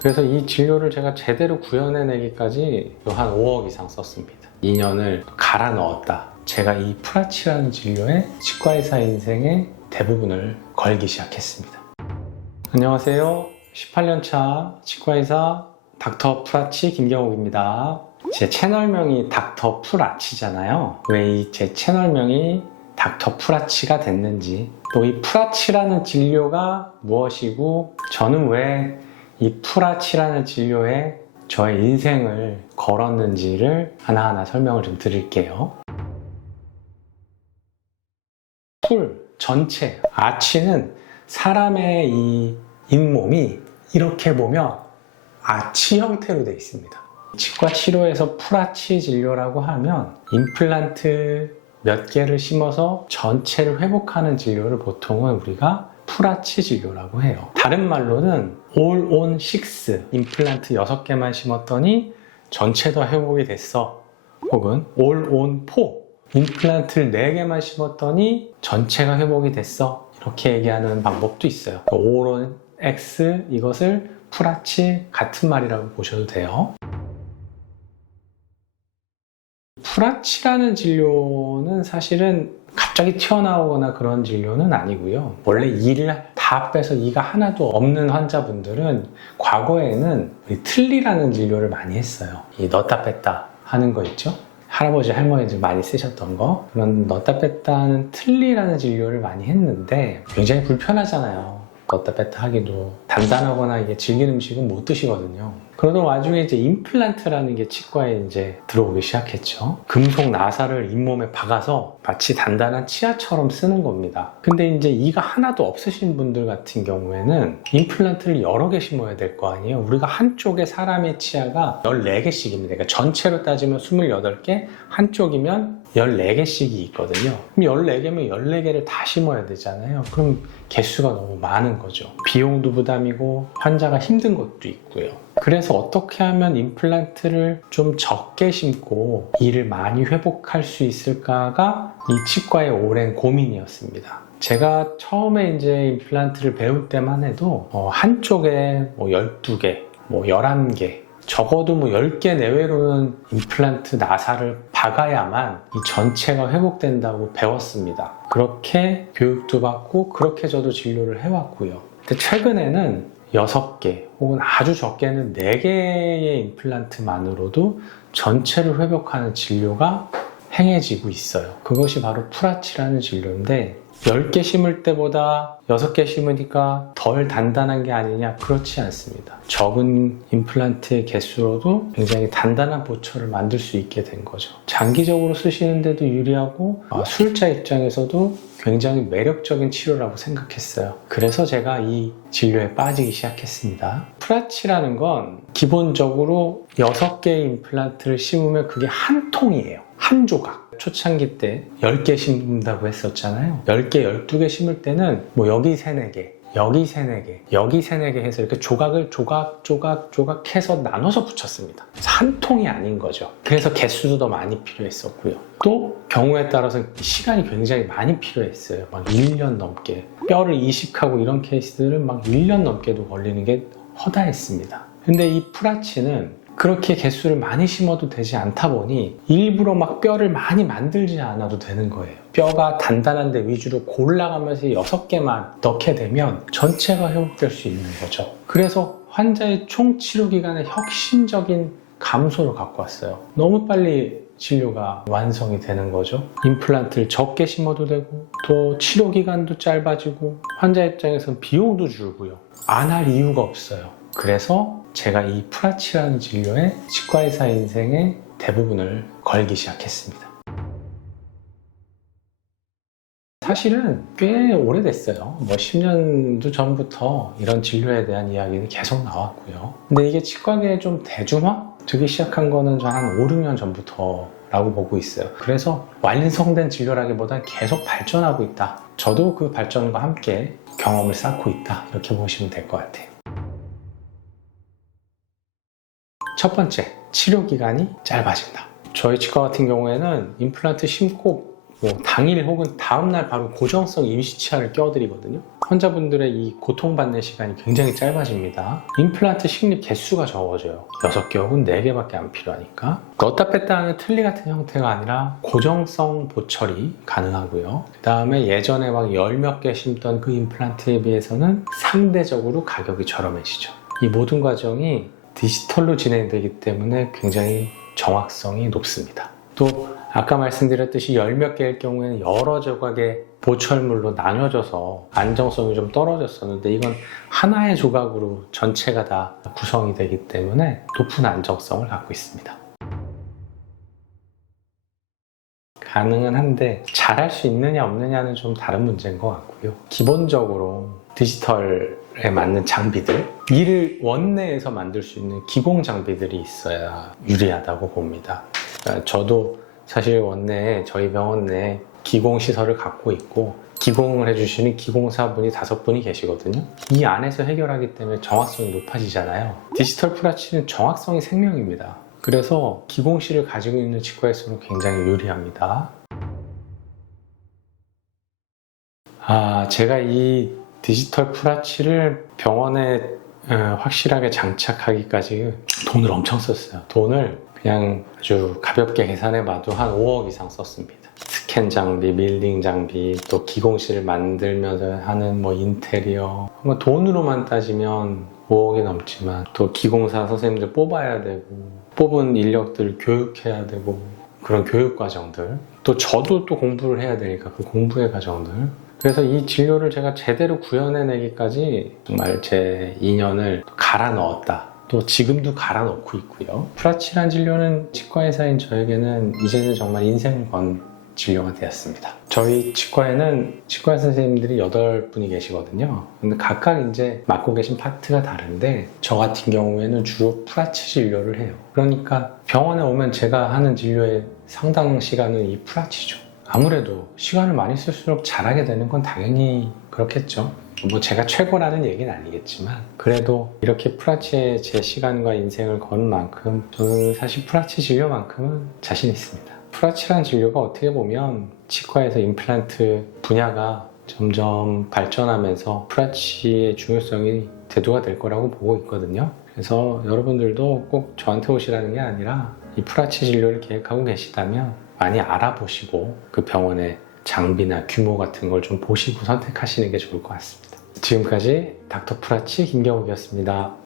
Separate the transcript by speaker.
Speaker 1: 그래서 이 진료를 제가 제대로 구현해내기까지 한 5억 이상 썼습니다. 2년을 갈아 넣었다. 제가 이 프라치라는 진료에 치과의사 인생의 대부분을 걸기 시작했습니다. 안녕하세요. 18년차 치과의사 닥터 프라치 김경욱입니다. 제 채널명이 닥터 프라치잖아요. 왜 이 제 채널명이 닥터 프라치가 됐는지, 또 이 프라치라는 진료가 무엇이고, 저는 왜 이 프라치라는 진료에 저의 인생을 걸었는지를 하나하나 설명을 좀 드릴게요. 풀 전체, 아치는 사람의 이 잇몸이 이렇게 보면 아치 형태로 되어 있습니다. 치과 치료에서 풀아치 진료라고 하면 임플란트 몇 개를 심어서 전체를 회복하는 진료를 보통은 우리가 풀아치 진료라고 해요. 다른 말로는 on 6 임플란트 6개만 심었더니 전체 다 회복이 됐어. 혹은 on 4 임플란트를 4개만 심었더니 전체가 회복이 됐어. 이렇게 얘기하는 방법도 있어요. all on X 이것을 풀아치 같은 말이라고 보셔도 돼요. 풀아치라는 진료는 사실은 갑자기 튀어나오거나 그런 진료는 아니고요. 원래 이를 다 빼서 이가 하나도 없는 환자분들은 과거에는 우리 틀니라는 진료를 많이 했어요. 이 넣다 뺐다 하는 거 있죠? 할아버지 할머니들 많이 쓰셨던 거 그런 넣다 뺐다 하는 틀니라는 진료를 많이 했는데 굉장히 불편하잖아요. 넣다 뺐다 하기도 단단하거나 이게 질긴 음식은 못 드시거든요. 그러던 와중에 이제 임플란트라는 게 치과에 이제 들어오기 시작했죠. 금속 나사를 잇몸에 박아서 마치 단단한 치아처럼 쓰는 겁니다. 근데 이제 이가 하나도 없으신 분들 같은 경우에는 임플란트를 여러 개 심어야 될 거 아니에요. 우리가 한쪽에 사람의 치아가 14개씩입니다. 그러니까 전체로 따지면 28개, 한쪽이면 14개씩이 있거든요. 그럼 14개면 14개를 다 심어야 되잖아요. 그럼 개수가 너무 많은 거죠. 비용도 부담이고 환자가 힘든 것도 있고요. 그래서 어떻게 하면 임플란트를 좀 적게 심고 이를 많이 회복할 수 있을까가 이 치과의 오랜 고민이었습니다. 제가 처음에 이제 임플란트를 배울 때만 해도 어, 한쪽에 뭐 12개, 뭐 11개, 적어도 뭐 10개 내외로는 임플란트 나사를 박아야만 이 전체가 회복된다고 배웠습니다. 그렇게 교육도 받고 그렇게 저도 진료를 해왔고요. 근데 최근에는 6개 혹은 아주 적게는 4개의 임플란트만으로도 전체를 회복하는 진료가 행해지고 있어요. 그것이 바로 프라치라는 진료인데 10개 심을 때보다 6개 심으니까 덜 단단한 게 아니냐? 그렇지 않습니다. 적은 임플란트의 개수로도 굉장히 단단한 보초를 만들 수 있게 된 거죠. 장기적으로 쓰시는데도 유리하고 아, 수술자 입장에서도 굉장히 매력적인 치료라고 생각했어요. 그래서 제가 이 진료에 빠지기 시작했습니다. 프라치라는 건 기본적으로 6개의 임플란트를 심으면 그게 한 통이에요. 한 조각. 초창기 때 10개 심는다고 했었잖아요. 10개, 12개 심을 때는 뭐 여기 3, 4개, 여기 3, 4개, 여기 3, 4개 해서 이렇게 조각을 조각, 조각, 조각 해서 나눠서 붙였습니다. 한 통이 아닌 거죠. 그래서 개수도 더 많이 필요했었고요. 또 경우에 따라서 시간이 굉장히 많이 필요했어요. 막 1년 넘게. 뼈를 이식하고 이런 케이스들은 막 1년 넘게도 걸리는 게 허다했습니다. 근데 이 프라치는 그렇게 개수를 많이 심어도 되지 않다 보니 일부러 막 뼈를 많이 만들지 않아도 되는 거예요. 뼈가 단단한 데 위주로 골라가면서 6개만 넣게 되면 전체가 회복될 수 있는 거죠. 그래서 환자의 총 치료 기간의 혁신적인 감소를 갖고 왔어요. 너무 빨리 진료가 완성이 되는 거죠. 임플란트를 적게 심어도 되고 또 치료 기간도 짧아지고 환자 입장에서는 비용도 줄고요. 안 할 이유가 없어요. 그래서 제가 이 프라치라는 진료에 치과의사 인생의 대부분을 걸기 시작했습니다. 사실은 꽤 오래됐어요. 뭐 10년도 전부터 이런 진료에 대한 이야기는 계속 나왔고요. 근데 이게 치과계에 좀 대중화 되기 시작한 거는 저한 5, 6년 전부터 라고 보고 있어요. 그래서 완성된 진료라기보다는 계속 발전하고 있다. 저도 그 발전과 함께 경험을 쌓고 있다. 이렇게 보시면 될 것 같아요. 첫 번째, 치료 기간이 짧아진다. 저희 치과 같은 경우에는 임플란트 심고 뭐 당일 혹은 다음날 바로 고정성 임시치아를 껴드리거든요. 환자분들의 이 고통받는 시간이 굉장히 짧아집니다. 임플란트 식립 개수가 적어져요. 6개 혹은 4개밖에 안 필요하니까. 넣었다 뺐다 하는 틀니 같은 형태가 아니라 고정성 보철이 가능하고요. 그 다음에 예전에 막 열 몇 개 심던 그 임플란트에 비해서는 상대적으로 가격이 저렴해지죠. 이 모든 과정이 디지털로 진행되기 때문에 굉장히 정확성이 높습니다. 또 아까 말씀드렸듯이 열 몇 개일 경우에는 여러 조각의 보철물로 나눠져서 안정성이 좀 떨어졌었는데 이건 하나의 조각으로 전체가 다 구성이 되기 때문에 높은 안정성을 갖고 있습니다. 가능은 한데 잘할 수 있느냐 없느냐는 좀 다른 문제인 것 같고요. 기본적으로 디지털에 맞는 장비들, 이를 원내에서 만들 수 있는 기공 장비들이 있어야 유리하다고 봅니다. 그러니까 저도 사실 원내에 저희 병원 내에 기공 시설을 갖고 있고 기공을 해주시는 기공사분이 다섯 분이 계시거든요. 이 안에서 해결하기 때문에 정확성이 높아지잖아요. 디지털 프라치는 정확성이 생명입니다. 그래서 기공실을 가지고 있는 치과에서는 굉장히 유리합니다. 아, 제가 이 디지털 프라치를 병원에 어, 확실하게 장착하기까지 돈을 엄청 썼어요. 돈을 그냥 아주 가볍게 계산해 봐도 한 5억 이상 썼습니다. 스캔 장비, 밀링 장비, 또 기공실을 만들면서 하는 뭐 인테리어, 뭐 돈으로만 따지면 5억이 넘지만 또 기공사 선생님들 뽑아야 되고 뽑은 인력들 교육해야 되고 그런 교육 과정들 또 저도 또 공부를 해야 되니까 그 공부의 과정들 그래서 이 진료를 제가 제대로 구현해내기까지 정말 제 인연을 갈아 넣었다. 또 지금도 갈아 넣고 있고요. 프라치란 진료는 치과 의사인 저에게는 이제는 정말 인생을 건 진료가 되었습니다. 저희 치과에는 치과 선생님들이 8분이 계시거든요. 근데 각각 이제 맡고 계신 파트가 다른데 저 같은 경우에는 주로 프라치 진료를 해요. 그러니까 병원에 오면 제가 하는 진료의 상당 시간은 이 프라치죠. 아무래도 시간을 많이 쓸수록 잘하게 되는 건 당연히 그렇겠죠. 뭐 제가 최고라는 얘기는 아니겠지만 그래도 이렇게 프라치에 제 시간과 인생을 건 만큼 저는 사실 프라치 진료만큼은 자신 있습니다. 프라치란 진료가 어떻게 보면 치과에서 임플란트 분야가 점점 발전하면서 프라치의 중요성이 대두가 될 거라고 보고 있거든요. 그래서 여러분들도 꼭 저한테 오시라는 게 아니라 이 프라치 진료를 계획하고 계시다면 많이 알아보시고 그 병원의 장비나 규모 같은 걸 좀 보시고 선택하시는 게 좋을 것 같습니다. 지금까지 닥터 프라치 김경욱이었습니다.